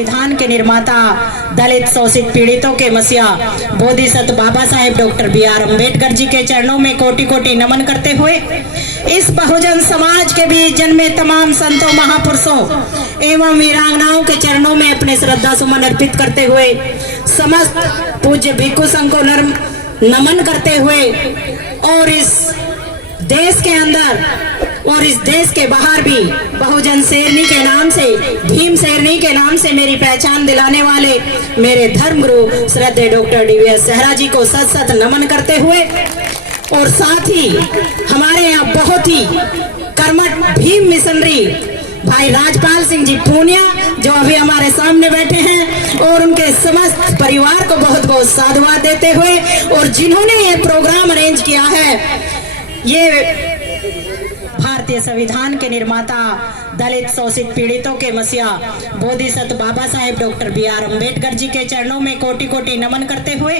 संविधान के निर्माता, दलित शोषित पीड़ितों के मसीहा बोधिसत्व बाबा साहेब डॉक्टर BR अम्बेडकर जी के चरणों में कोटि कोटि नमन करते हुए इस बहुजन समाज के बीच जन्मे तमाम संतों, महापुरुषों एवं वीरांगनाओं के चरणों में अपने श्रद्धा सुमन अर्पित करते हुए समस्त पूज्य भिक्षु संघ को नमन करते हुए और इस देश के अंदर और इस देश के बाहर भी बहुजन शेरनी के नाम से, भीम शेरनी के नाम से मेरी पहचान दिलाने वाले मेरे धर्मगुरु श्रद्धेय डॉक्टर DVS सहरा जी को सत सत नमन करते हुए और साथ ही हमारे यहाँ बहुत ही कर्मठ भीम मिशनरी भाई राजपाल सिंह जी पूनिया जो अभी हमारे सामने बैठे हैं और उनके समस्त परिवार को बहुत बहुत साधुवाद देते हुए और जिन्होंने ये प्रोग्राम अरेंज किया है, ये भारतीय संविधान के निर्माता, दलित शोषित पीड़ितों के मसीहा बोधिसत्व बाबा साहेब डॉक्टर BR अम्बेडकर जी के चरणों में कोटि कोटि नमन करते हुए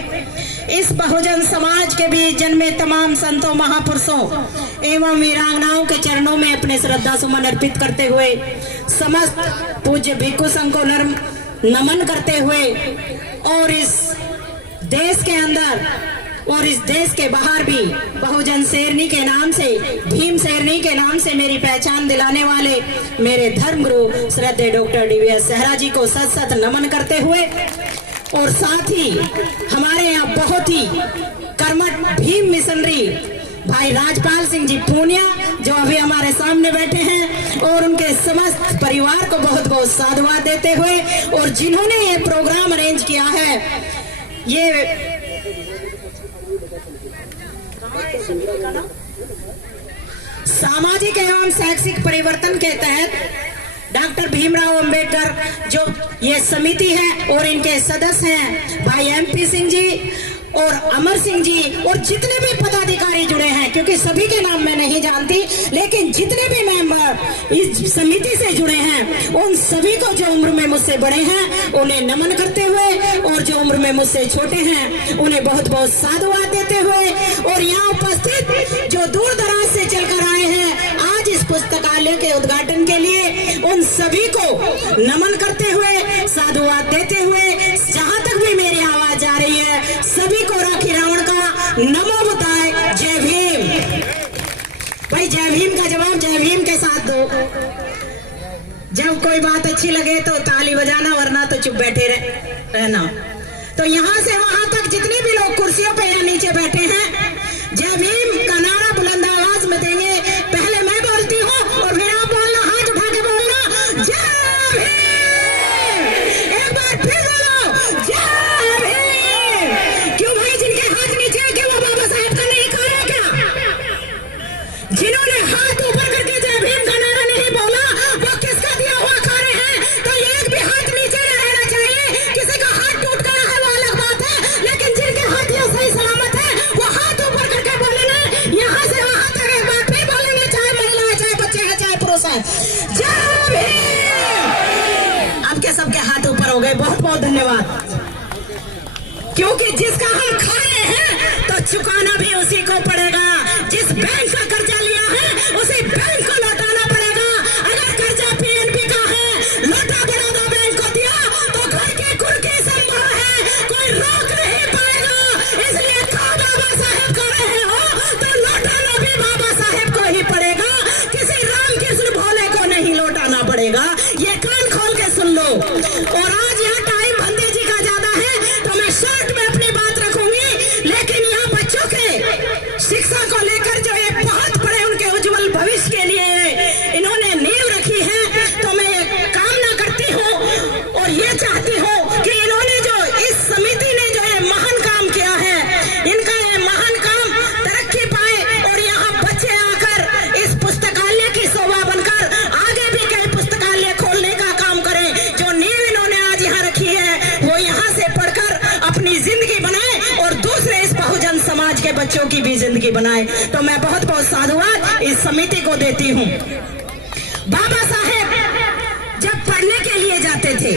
इस बहुजन समाज के बीच जन्मे तमाम संतों, महापुरुषों एवं वीरांगनाओं के चरणों में अपने श्रद्धा सुमन अर्पित करते हुए समस्त पूज्य भिक्षु संघ को नमन करते हुए और इस देश के अंदर और इस देश के बाहर भी बहुजन शेरनी के नाम से, भीम शेरनी के नाम से मेरी पहचान दिलाने वाले मेरे धर्मगुरु श्रद्धेय डॉक्टर DVS सहरा जी को सत सत नमन करते हुए और साथ ही हमारे यहाँ बहुत ही कर्मठ भीम मिशनरी भाई राजपाल सिंह जी पूनिया जो अभी हमारे सामने बैठे हैं और उनके समस्त परिवार को बहुत बहुत साधुवाद देते हुए और जिन्होंने ये प्रोग्राम अरेंज किया है, ये सामाजिक एवं शैक्षिक परिवर्तन के तहत डॉक्टर भीमराव अंबेडकर जो ये समिति है और इनके सदस्य हैं भाई MP सिंह जी और अमर सिंह जी और जितने भी पदाधिकारी जुड़े हैं, क्योंकि सभी के नाम मैं नहीं जानती, लेकिन जितने भी मेंबर इस समिति से जुड़े हैं उन सभी को जो उम्र में मुझसे बड़े हैं उन्हें नमन करते हुए और जो उम्र में मुझसे छोटे हैं उन्हें बहुत बहुत साधुवाद देते हुए और यहाँ उपस्थित जो दूर दराज से चलकर आए हैं आज इस पुस्तकालय के उद्घाटन के लिए, उन सभी को नमन करते हुए, साधुवाद देते हुए, जहाँ तक भी मेरी आवाज जा रही है सभी को राखी रावण का नमो बुद्धाय, जय भीम। भाई जय भीम का जवाब जय भीम के साथ दो। जब कोई बात अच्छी लगे तो ताली बजाना, वरना तो चुप बैठे रहना। तो यहाँ से वहां तक जितने भी लोग कुर्सियों पे या नीचे बैठे हैं, जय भीम का नारा बुलंद आवाज में देंगे। पहले मैं बोलती हूँ और फिर आप बोलना, हाथ उठा के बोलना जय भीम। एक बार फिर बोलो जय भीम। क्यों भाई, जिनके हाथ नीचे है, वो बाबा साहेब का नहीं खाया क्या? जिन्होंने हाथ ऊपर करके जय भीम का नारा नहीं बोला वो किसका दिया हुआ खा रहे हैं? तो एक भी हाथ नीचे न रहना चाहिए। किसी का हाथ टूट गया है वो अलग बात है, लेकिन जिनके हाथ ये सही सलामत है वो हाथ ऊपर करके बोलेंगे। यहाँ से वहां तक एक बार फिर बोलेंगे, चाहे महिला है, चाहे बच्चे हैं, चाहे पुरुष है, जय भीम। अब के सबके हाथ ऊपर हो गए, बहुत बहुत धन्यवाद। क्योंकि जिसका हम खा रहे हैं तो चुकाना भी उसी को पड़ेगा। जिस बैंक का कर्जा लिया है उसी बैंक को लौटाना पड़ेगा। अगर कर्जा PNB का है, लौटा बड़ौदा बैंक को दिया तो घर के कुर्की संभव है, कोई रोक नहीं पाएगा। इसलिए खा बाबा साहेब कर रहे हो तो लौटाना भी बाबा साहेब को ही पड़ेगा, किसी रामकृष्ण भोले को नहीं लौटाना पड़ेगा। ये कान खोल के सुन लो। और आज यहाँ टाइम बंदे जी का ज्यादा है तो मैं शॉर्ट में अपनी बात रखूंगी, लेकिन यहाँ बच्चों के शिक्षा को लेकर जो एक बहुत बड़े उनके उज्जवल भविष्य के लिए इन्होंने नींव रखी है, तो मैं ये कामना करती हूँ और ये चाहती हूँ कि इन्होंने जो इस समिति ने जो ये महान काम किया है, इनका ये महान काम तरक्की पाए और यहाँ बच्चे आकर इस पुस्तकालय की शोभा बनकर आगे भी कई पुस्तकालय खोलने का काम करें। जो नींव इन्होंने आज यहाँ रखी है वो यहाँ से पढ़कर अपनी जिंदगी बनाए और दूसरे इस बहुजन समाज के बच्चों की भी जिंदगी बनाए। तो मैं बहुत बहुत साधुवाद इस समिति को देती हूँ। बाबा साहेब जब पढ़ने के लिए जाते थे,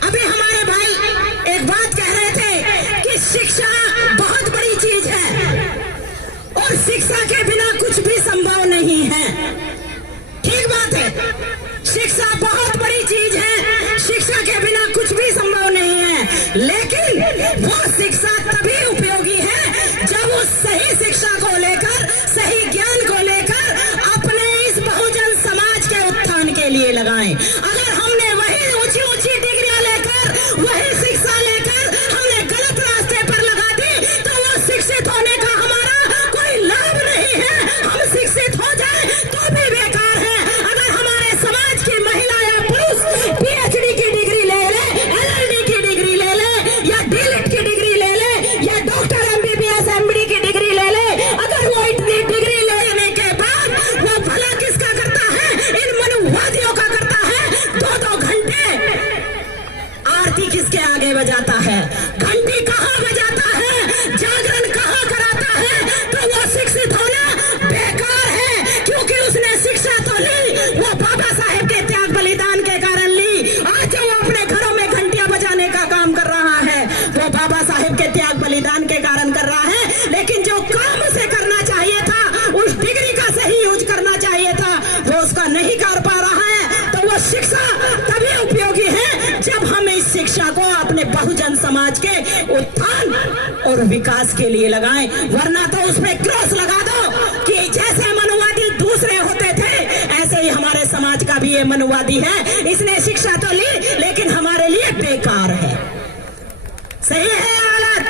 अभी हमारे भाई एक बात कह रहे थे कि शिक्षा बहुत बड़ी चीज है और शिक्षा के बिना कुछ भी संभव नहीं है। ठीक बात है, शिक्षा बहुत बड़ी चीज है, शिक्षा के बिना समाज के उत्थान और विकास के लिए लगाएं, वरना तो उस पे क्रॉस लगा दो कि जैसे मनुवादी दूसरे होते थे ऐसे ही हमारे समाज का भी ये मनुवादी है। इसने शिक्षा तो ली लेकिन हमारे लिए बेकार है। सही है हालत।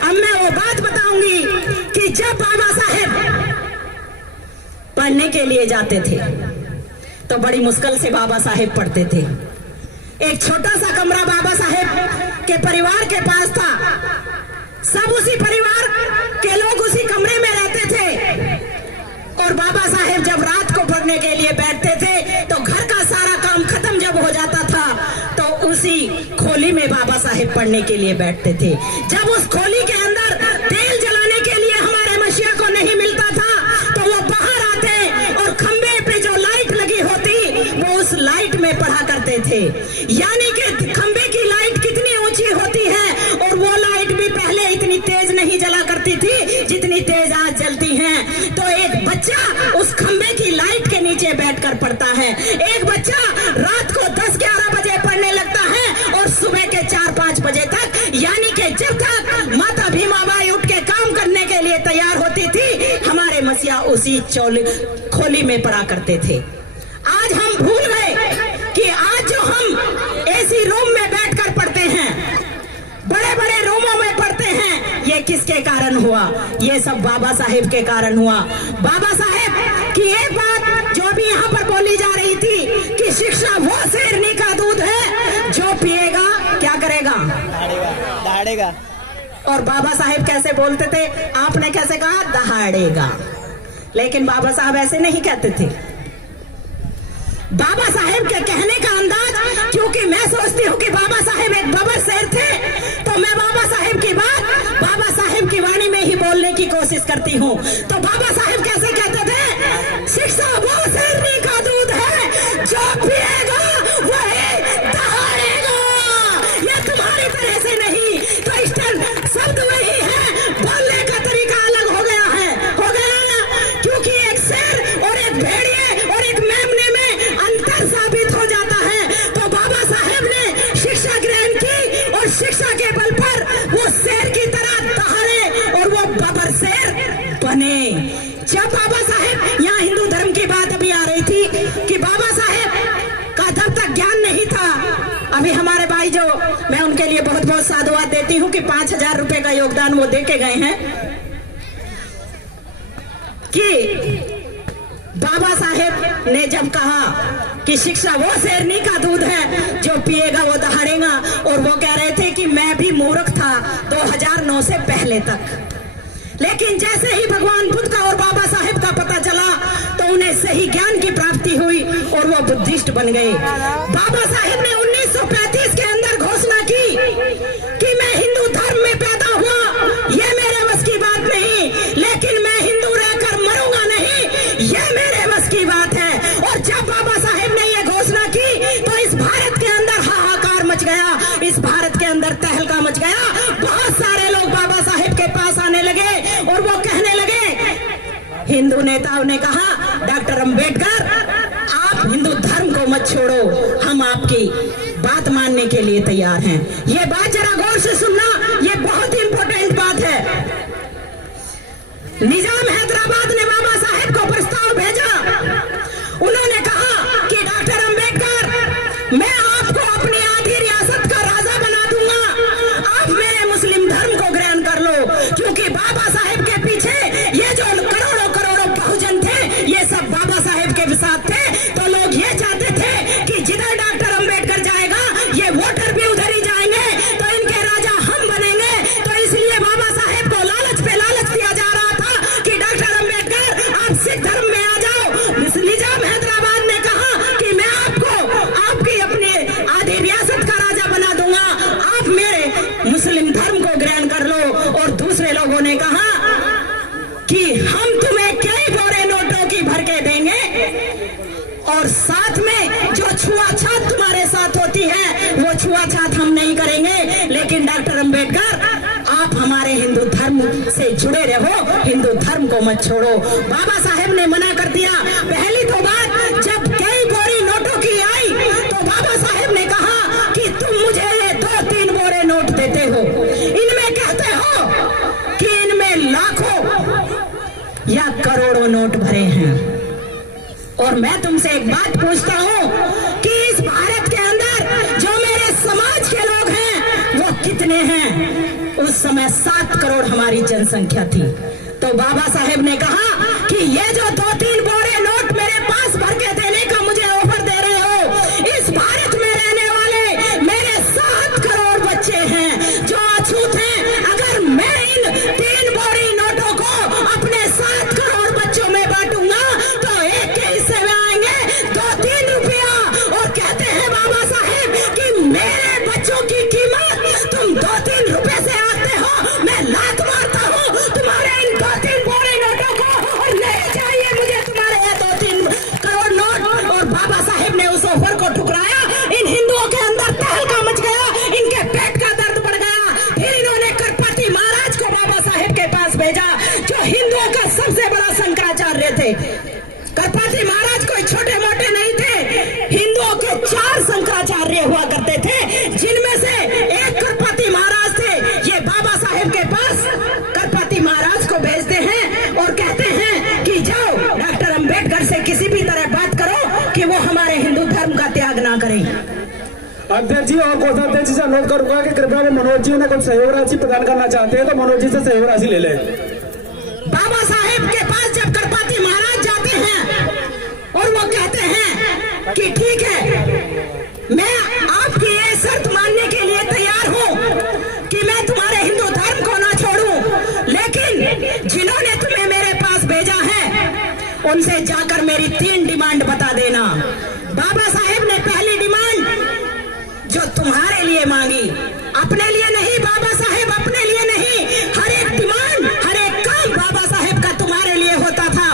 अब मैं वो बात बताऊंगी कि जब बाबा साहेब पढ़ने के लिए जाते थे तो बड़ी मुश्किल से बाबा साहेब पढ़ते थे। एक छोटा सा कमरा बाबा साहेब के परिवार के पास था। सब उसी परिवार के लोग उसी कमरे में रहते थे और बाबा साहेब जब रात को पढ़ने के लिए बैठते थे तो घर का सारा काम खत्म जब हो जाता था तो उसी खोली में बाबा साहेब पढ़ने के लिए बैठते थे। जब उस खोली के अंदर तेल जलाने के लिए हमारे मसीहा को नहीं मिलता था तो वो बाहर आते और खंबे पे जो लाइट लगी होती वो उस लाइट में पढ़ा करते थे। यानी कि खंबे की लाइट कितनी ऊंची होती है और वो लाइट भी पहले इतनी तेज नहीं जला करती थी जितनी तेज आज जलती है। तो एक बच्चा उस खंबे की लाइट के नीचे बैठकर पढ़ता है। एक बच्चा रात को 10-11 बजे पढ़ने लगता है और सुबह के 4-5 बजे तक, यानी कि जब तक माता भीमाबाई उठ के काम करने के लिए तैयार होती थी हमारे मसीहा उसी खोली में पढ़ा करते थे। आज हम भूल गए कि आज जो हम एसी रूम में बैठकर पढ़ते हैं, बड़े बड़े रूमों में पढ़ते हैं, ये किसके कारण हुआ? ये सब बाबा साहेब के कारण हुआ। बाबा साहेब की एक बात जो भी यहाँ पर बोली जा रही थी कि शिक्षा वो शेरनी का दूध है जो पिएगा क्या करेगा? दहाड़ेगा। और बाबा साहेब कैसे बोलते थे? आपने कैसे कहा? दहाड़ेगा। लेकिन बाबा साहब ऐसे नहीं कहते थे। बाबा साहेब के कहने का अंदाज, क्योंकि मैं सोचती हूँ कि बाबा साहेब एक बबर शेर थे तो मैं बाबा साहेब की बात बाबा साहेब की वाणी में ही बोलने की कोशिश करती हूँ। तो बाबा साहेब कैसे कहते थे? शिक्षा वो शेरनी का दूध है जो पिएगा वही दहाड़ेगा। ये तुम्हारी तरह से नहीं, तो शब्द वही है, बोलने का तरीका अलग हो गया है, हो गया, क्योंकि एक शेर और एक भेड़िए और एक मेमने में अंतर साबित हो जाता है। तो बाबा साहेब ने शिक्षा ग्रहण की और शिक्षा के बल पर वो शेर की तरह दहाड़े और वो बबर शेर बने। जब बाबा साहेब, यहाँ हिंदू धर्म की बात अभी आ रही थी कि बाबा साहेब का जब तक ज्ञान नहीं था, अभी हमारे भाई जो, मैं उनके लिए बहुत बहुत साधुवाद देती हूँ कि 5,000 रुपए का योगदान वो दे के गए हैं कि बाबा साहेब ने जब कहा कि शिक्षा वो शेरनी का दूध है जो पिएगा वो दहाड़ेगा, और वो कह रहे थे कि मैं भी मूर्ख था 2009 से पहले तक, लेकिन जैसे ही भगवान बुद्ध का और बाबा साहेब का पता चला तो उन्हें सही ज्ञान की प्राप्ति हुई और वो बुद्धिस्ट बन गए। बाबा साहेब ने 1935 के अंदर घोषणा की कि मैं हिंदू धर्म में पैदा हुआ, ये मेरे बस की बात नहीं, लेकिन मैं हिंदू रहकर मरूंगा नहीं, ये मेरे बस की बात है। और जब बाबा साहेब ने ये घोषणा की तो इस भारत के अंदर हाहाकार मच गया, इस भारत के अंदर तहलका मच गया। बहुत सारे लोग बाबा साहेब के पास आने लगे और वो कहने लगे, हिंदू नेताओं ने कहा, डॉक्टर अंबेडकर आप हिंदू धर्म को मत छोड़ो, हम आपकी बात मानने के लिए तैयार हैं। ये बात जरा गौर से सुनना, ये बहुत इंपॉर्टेंट बात है। निजाम हैदराबाद ने बाबा साहेब को प्रस्ताव भेजा। उन्होंने कहा कि डॉक्टर अंबेडकर मैं आपको अपनी आधी रियासत का राजा बना दूंगा, आप मेरे मुस्लिम धर्म को ग्रहण कर लो, क्योंकि बाबा साहेब के पीछे ये जो करोड़ों करोड़ों बहुजन थे ये सब बाबा साहेब के साथ थे। तो लोग ये चाहते थे कि जिधर डॉक्टर अंबेडकर जाएगा ये वोटर भी उधर ही जाएंगे, तो इनके राजा हम बनेंगे। तो इसलिए बाबा साहेब को लालच पे लालच दिया जा रहा था कि डॉक्टर अंबेडकर आप सिख धर्म में आ जाओ। निजाम हैदराबाद ने कहा कि मैं आपको आपकी अपने आधी रियासत का राजा बना दूंगा, आप मेरे मुस्लिम धर्म को ग्रहण कर लो। और दूसरे लोगों ने कहा कि हम तुम्हें कई बोरे नोटों की भर के देंगे और साथ में जो छुआछात तुम्हारे साथ होती है वो छुआछात हम नहीं करेंगे, लेकिन डॉक्टर अंबेडकर आप हमारे हिंदू धर्म से जुड़े रहो, हिंदू धर्म को मत छोड़ो। बाबा साहेब ने मना कर दिया। पहली तो बात, जब कई बोरी नोटों की आई तो बाबा साहेब ने कहा कि तुम मुझे ये 2-3 बोरे नोट देते नोट भरे हैं। और मैं तुमसे एक बात पूछता हूँ कि इस भारत के अंदर जो मेरे समाज के लोग हैं वो कितने हैं? उस समय 7 करोड़ हमारी जनसंख्या थी। तो बाबा साहेब ने कहा कि ये जो 2-3 बोरे नोट मेरे पास भर के देने का मुझे ऑफर दे रहे हो, इस भारत में रहने वाले मेरे 7 करोड़ बच्चे हैं जो अछूत हैं। अगर मैं इन 3 बोरी नोटों को अपने 7 करोड़ बच्चों में बांटूंगा तो एक के हिस्से में आएंगे 2-3 रुपया। और कहते हैं बाबा साहेब कि मेरे बच्चों की कीमत तुम 2-3 रुपए से आते हो, मैं लात मारता हूँ तुम्हारे इन 2-3 बोरे नोटों को, और नहीं चाहिए मुझे तुम्हारे ये 2-3 करोड़ नोट। और बाबा साहेब ने उस ऑफर को ठुकराया। इन हिंदुओं के अंदर तहलका मच गया, इनके पेट का दर्द बढ़ गया। फिर इन्होंने करपति महाराज को बाबा साहेब के पास भेजा, जो हिंदुओं का सबसे बड़ा शंकराचार्य थे। करपति महाराज कोई छोटे मोटे नहीं थे, हिंदुओं के 4 शंकराचार्य हुआ करते थे, जिनमें से एक करपति महाराज थे। ये बाबा साहेब के पास करपति महाराज को भेजते हैं और कहते हैं कि जाओ डॉक्टर अंबेडकर से किसी भी तरह बात करो कि वो हमारे हिंदू धर्म का त्याग ना करें। अध्यक्ष जी और कोषाध्यक्ष जी से अनुरोध करूंगा कि कृपया वो मनोज जी ने कुछ सहयोग राशि प्रदान करना चाहते हैं तो मनोज जी से सहयोग राशि ले लें। बाबा साहेब के पास जब करपति महाराज जाते हैं और वो कहते हैं कि ठीक है, मैं आपकी ये शर्त मानने के लिए तैयार हूँ कि मैं तुम्हारे हिंदू धर्म को ना छोड़ूं, लेकिन जिन्होंने तुम्हें मेरे पास भेजा है उनसे जाकर मेरी 3 डिमांड बता देना। बाबा साहेब ने पहली डिमांड जो तुम्हारे लिए मांगी, अपने लिए नहीं बाबा साहेब, अपने लिए नहीं, हर एक डिमांड हर एक काम बाबा साहेब का तुम्हारे लिए होता था।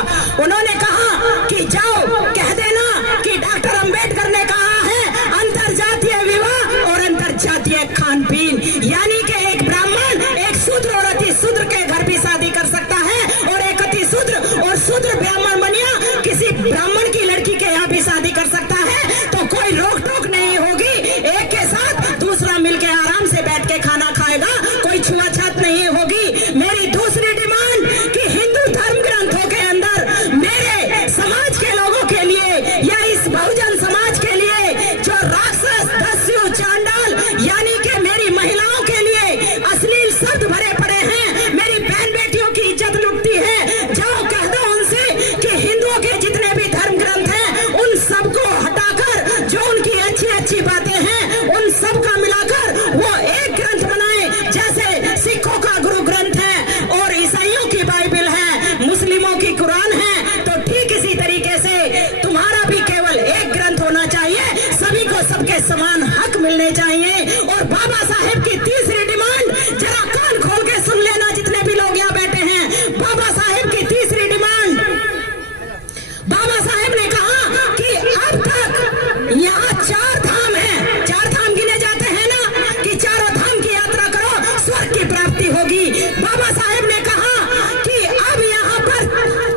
उन्होंने कहा कि जाओ कह देना कि डॉक्टर अंबेडकर ने कहा है अंतरजातीय विवाह और अंतरजातीय खान पीन, यानी कि एक ब्राह्मण एक शूद्र और अति शूद्र के घर भी शादी कर सकता है, और एक अति शूद्र और शूद्र ब्राह्मण बनिया किसी ब्राह्मण की लड़की के यहाँ भी शादी कर सकता है। तो कोई रोक टोक नहीं होगी, एक के साथ दूसरा मिलके आराम से बैठ के खाना खाएगा, कोई छुआछूत नहीं होगी। मेरी दूसरी डिमांड कि हिंदू धर्म ग्रंथों के अंदर मेरे समाज के लोगों के लिए या इस बहुजन समाज के लिए जो राक्षस दस्यु चांडाल यानी कि मेरी महिलाओं के लिए अश्लील शब्द भरे पड़े हैं, मेरी बहन बेटियों की इज्जत लुटती है, जाओ कह दो उनसे कि हिंदुओं के जितने भी धर्म ग्रंथ हैं उन सबको हटाकर जो उनकी अच्छी अच्छी बातें हैं उन सब का मिलाकर वो एक ग्रंथ बनाए। जैसे सिखों का गुरु ग्रंथ है और ईसाइयों की बाइबल है, मुस्लिमों की कुरान है, तो ठीक इसी तरीके से तुम्हारा भी केवल एक ग्रंथ होना चाहिए, सभी को सबके समान हक मिलने चाहिए। और बाबा साहेब की तीसरी डिमांड, जरा कान खोल के सुन लेना जितने भी लोग यहाँ बैठे हैं, बाबा साहेब की तीसरी डिमांड, बाबा साहेब ने कहा कि अब तक यहाँ 4 धाम हैं, 4 धाम गिने जाते हैं ना कि चारों धाम की यात्रा करो स्वर्ग की प्राप्ति होगी। बाबा साहेब ने कहा कि अब यहाँ पर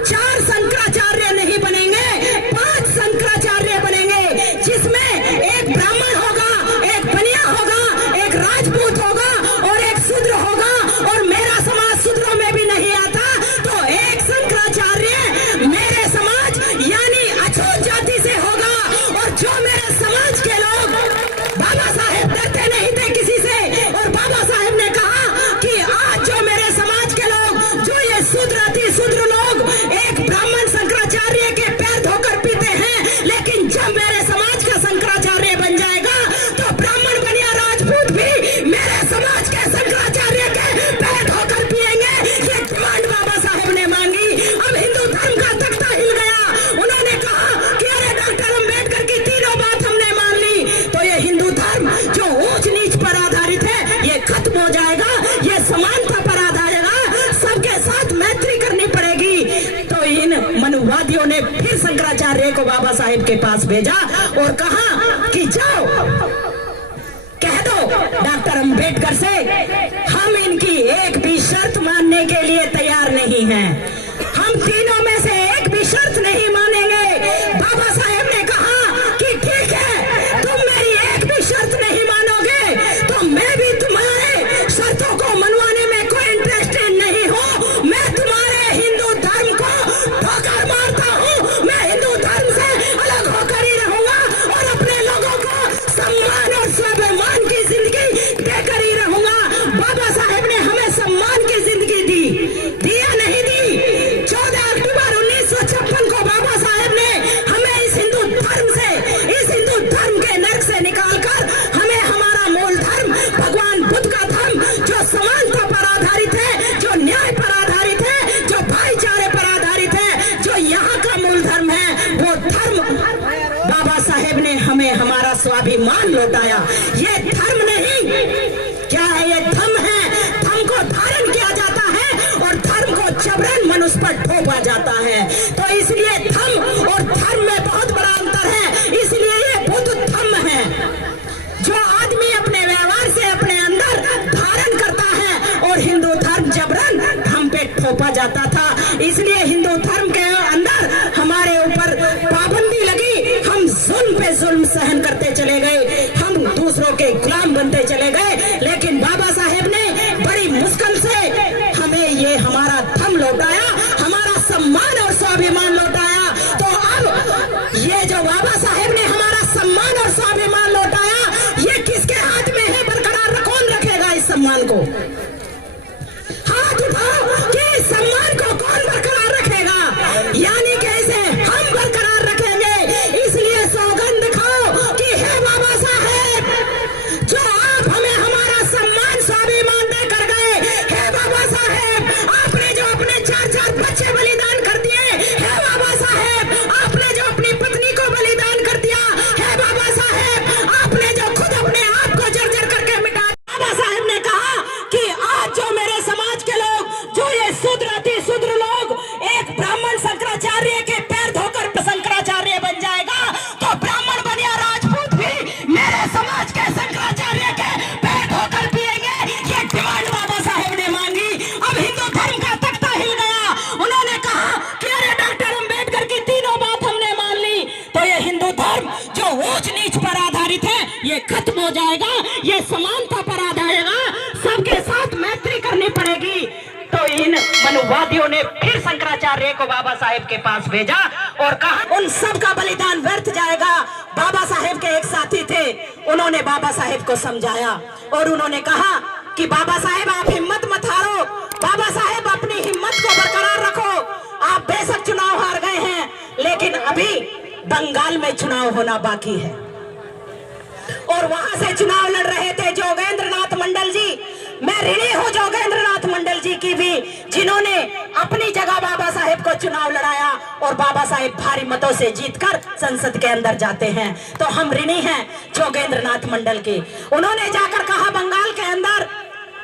4 शंकराचार्य नहीं बनेंगे, 5 शंकराचार्य बनेंगे, जिसमें एक ब्राह्मण होगा, एक बनिया होगा, एक राजपूत होगा और एक शूद्र होगा। और मेरा समाज शूद्रों में भी नहीं आता, तो एक शंकराचार्य मेरे समाज यानी अछूत जाति से होगा। और जो मेरे समाज के लोग, बाबा साहेब डरते नहीं थे किसी से, और बाबा साहेब ने कहा कि आज जो मेरे समाज के लोग, जो ये शूद्र अति शूद्र लोग एक ब्राह्मण शंकराचार्य के पैर धोकर पीते हैं, लेकिन जब मेरे समाज का शंकराचार्य बन जाएगा तो ब्राह्मण बनिया राजपूत भी मेरे समाज के शंकराचार्य के पैर धोकर पिएंगे। ये डिमांड बाबा साहेब ने मांगी। अब हिंदू धर्म का तख्ता हिल गया। उन्होंने कहा कि अरे डॉक्टर अंबेडकर की तीनों बात हमने मान ली, तो ये हिंदू धर्म जो ऊंच नीच पर आधारित है ये खत्म हो जाएगा, ये समानता पर आधारित, सबके साथ मैत्री करनी पड़ेगी। तो इन मनुवादियों ने फिर शंकराचार्य को बाबा साहेब के पास भेजा और कहा कि जाओ कह दो डॉक्टर अंबेडकर से हम इनकी एक भी शर्त मानने के लिए तैयार नहीं हैं, हम तीनों में से एक भी शर्त नहीं मानेंगे। बाबा साहेब ने कहा कि ठीक है, तुम मेरी एक भी शर्त नहीं मानोगे तो मैं भी तुम्हारे शर्तों को मनवाने में कोई इंटरेस्टेड नहीं हूँ, मैं तुम्हारे हिंदू धर्म को ठोकर मूल धर्म है वो धर्म बाबा साहेब ने हमें हमारा स्वाभिमान लौटाया। ये धर्म नहीं, क्या है ये धम है। धम को धारण किया जाता है और धर्म को जबरन मनुष्य पर थोपा जाता है। तो इसलिए धम और धर्म में बहुत बड़ा अंतर है, इसलिए ये बुद्ध धम है। जो आदमी अपने व्यवहार से अपने अंदर धारण करता है और हिंदू धर्म जबरन हम पे थोपा जाता था। इसलिए हिंदू धर्म के अंदर हमारे ऊपर पाबंदी लगी, हम जुल्म पे जुल्म सहन करते चले गए, हम दूसरों के गुलाम बनते चले गए। लेकिन बाबा साहेब ने बड़ी मुश्किल से हमें ये हमारा धर्म लौटाया, हमारा सम्मान और स्वाभिमान लौटाया। तो अब ये जो बाबा साहेब ने हमारा सम्मान और स्वाभिमान लौटाया, ये किसके हाथ में है बरकरार? कौन रखेगा इस सम्मान को? हाथ उठाओ कि इस सम्मान को कौन बरकरार रखेगा? यानी कैसे हम बरकरार रखेंगे। इसलिए सौगंध खाओ कि हे बाबा साहेब, जो आप हमें हमारा सम्मान स्वाभिमान देकर गए, हे बाबा साहेब, आपने जो अपने 4-4 बच्चे बलिदान कर दिए, हे बाबा साहेब, आपने जो अपनी पत्नी को बलिदान कर दिया, हे बाबा साहेब, आपने जो खुद अपने आप को जर्जर करके मिटा। बाबा साहेब ने कहा कि आज जो मेरे समाज के लोग, जो ये शूद्र अति शूद्र लोग, एक ब्राह्मण शंकराचार्य के पैर धोकर शंकराचार्य बन जाएगा, तो ब्राह्मण बन या राजपूत भी मेरे समाज के शंकराचार्य के पैर धोकर पिएंगे। ये डिमांड बाबा साहेब ने मांगी। अब हिंदू धर्म का तख्ता हिल गया। उन्होंने कहा कि अरे डॉक्टर अंबेडकर की तीनों बात हमने मान ली, तो ये हिंदू धर्म जो ऊंच नीच पर आधारित है ये खत्म हो जाएगा, ये समानता पर आधारेगा, सबके साथ मैत्री करनी पड़ेगी। तो इन मनुवादियों ने फिर शंकराचार्य को बाबा साहेब के पास भेजा और कहा उन सब का बलिदान व्यर्थ जाएगा। बाबा साहेब के एक साथी थे, उन्होंने बाबा साहेब को समझाया और उन्होंने कहा कि बाबा साहेब आप हिम्मत मत हारो, बाबा साहेब अपनी हिम्मत को बरकरार रखो। आप बेशक चुनाव हार गए हैं, लेकिन अभी बंगाल में चुनाव होना बाकी है और वहां से चुनाव लड़ रहे थे जोगेंद्र नाथ मंडल जी। मैं ऋणी हूं जोगेंद्र नाथ मंडल जी की भी, जिन्होंने अपनी जगह बाबा साहेब को चुनाव लड़ाया और बाबा साहेब भारी मतों से जीतकर संसद के अंदर जाते हैं। तो हम ऋणी हैं जोगेंद्र नाथ मंडल के। उन्होंने जाकर कहा बंगाल के अंदर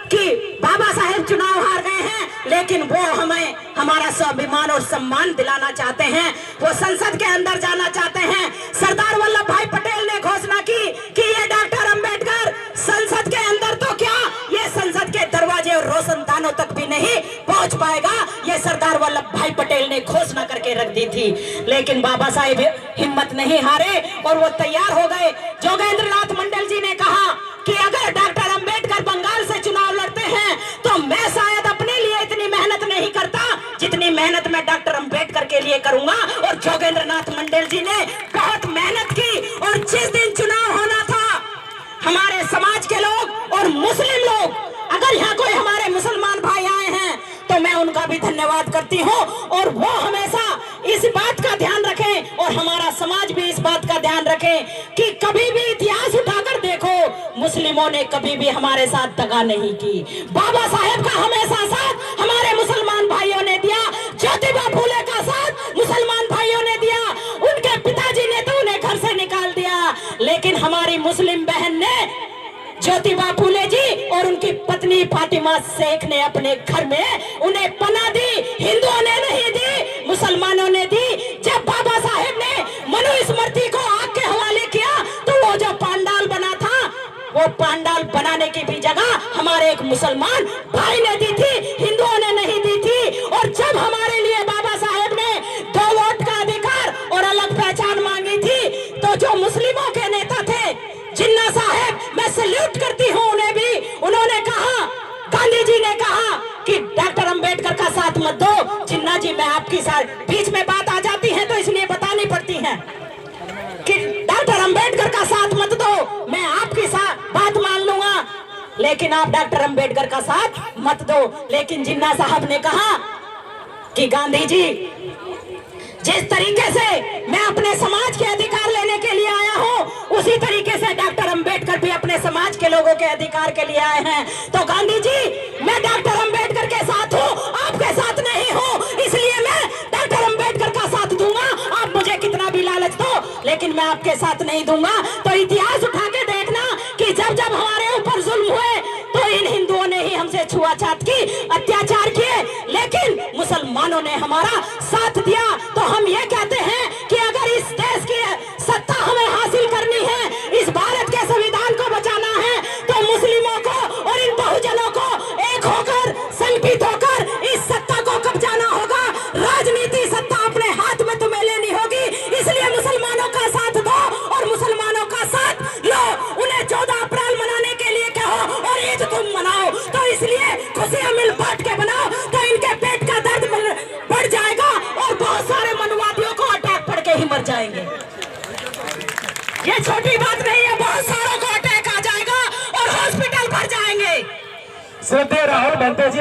कि बाबा साहेब चुनाव हार गए हैं, लेकिन वो हमें हमारा स्वाभिमान और सम्मान दिलाना चाहते हैं, वो संसद के अंदर जाना चाहते हैं। सरदार वल्लभ भाई पटेल ने घोषणा की कि ये डॉक्टर अंबेडकर संसद के अंदर तो क्या, ये संसद के दरवाजे और रोशनदानों तक भी नहीं पहुंच पाएगा। ये सरदार वल्लभ भाई पटेल ने घोषणा करके रख दी थी, लेकिन बाबा साहेब हिम्मत नहीं हारे और वो तैयार हो गए। जोगेंद्र नाथ मंडल जी ने कहा कि अगर डॉक्टर अंबेडकर बंगाल से चुनाव लड़ते हैं तो मैं शायद अपने लिए इतनी मेहनत नहीं करता जितनी मेहनत मैं डॉक्टर अंबेडकर के लिए करूंगा। और जोगेंद्र नाथ मंडल जी ने बहुत मेहनत की और जिस दिन चुनाव होना था, हमारे समाज के लोग और मुस्लिम लोग, अगर यहाँ कोई हमारे मुसलमान भाई आए हैं तो मैं उनका भी धन्यवाद करती हूँ और वो हमेशा इस बात का ध्यान रखें और हमारा समाज भी इस बात का ध्यान रखे कि कभी भी इतिहास उठाकर देखो, मुस्लिमों ने कभी भी हमारे साथ दगा नहीं की। बाबा साहेब का हमेशा साथ हमारे मुसलमान भाइयों ने दिया, ज्योतिबा फूले का साथ मुसलमान भाइयों ने दिया। उनके पिताजी ने तो उन्हें घर से निकाल दिया, लेकिन हमारी मुस्लिम बहन ने ज्योतिबा फूले जी और उनकी पत्नी फातिमा शेख ने अपने घर में उन्हें पनाह दी। हिंदुओं ने नहीं दी, मुसलमानों ने दी। जब बाबा साहेब ने मनुस्मृति को आग के हवाले किया तो वो जो पांडाल बना था, वो पांडाल बनाने की भी जगह हमारे एक मुसलमान भाई ने दी थी, हिंदुओं ने नहीं दी थी। और जब हमारे लिए बाबा साहेब ने 2 वोट का अधिकार और अलग पहचान मांगी थी, तो जो मुस्लिमों के नेता थे जिन्ना साहेब, मैं सैल्यूट करती हूँ उन्हें भी, उन्होंने कहा, गांधी जी ने कहा कि डॉक्टर अंबेडकर का साथ मत दो। जिन्ना जी, मैं आपकी साथ, बीच में बात आ जाती है तो इसलिए बतानी पड़ती है कि डॉक्टर अंबेडकर का साथ मत दो, मैं आपकी साथ बात मान लूंगा, लेकिन आप डॉक्टर अंबेडकर का साथ मत दो। लेकिन जिन्ना साहब ने कहा कि गांधी जी, जिस तरीके से मैं अपने समाज के अधिकार लेने के लिए आया हूं, उसी तरीके से डॉक्टर अंबेडकर भी अपने समाज के लोगों के अधिकार के लिए आए हैं। तो गांधी जी, मैं डॉक्टर अंबेडकर के साथ हूं, आपके साथ नहीं हूं, इसलिए मैं डॉक्टर अंबेडकर का साथ दूंगा, लेकिन मैं आपके साथ नहीं दूंगा। तो इतिहास उठा के देखना कि जब जब हमारे ऊपर जुल्म हुए तो इन हिंदुओं ने ही हमसे छुआछात की, अत्याचार किए, लेकिन मुसलमानों ने हमारा साथ दिया। तो हम ये कहते हैं कि अगर इस देश की सत्ता हमें हासिल करनी है, इस भारत के संविधान को बचाना है, तो मुस्लिमों को और इन बहुजनों को एक होकर, संगठित होकर इस सत्ता को कब्जाना होगा। राजनीति सत्ता अपने हाथ में तुम्हें लेनी होगी। इसलिए मुसलमानों का साथ दो और मुसलमानों का साथ लो। उन्हें 14 अप्रैल मनाने के लिए कहो और ईद तुम मनाओ। तो इसलिए खुशियां मिल बांट के बनाओ, तो इनके पेट का दर्द बढ़ जाएगा और बहुत सारे मनुवादियों को अटैक पड़ के ही मर जाएंगे। ये छोटी बात नहीं है, बहुत सारों को अटैक आ जाएगा और हॉस्पिटल भर जाएंगे। श्रद्धेय राहुल भंते जी।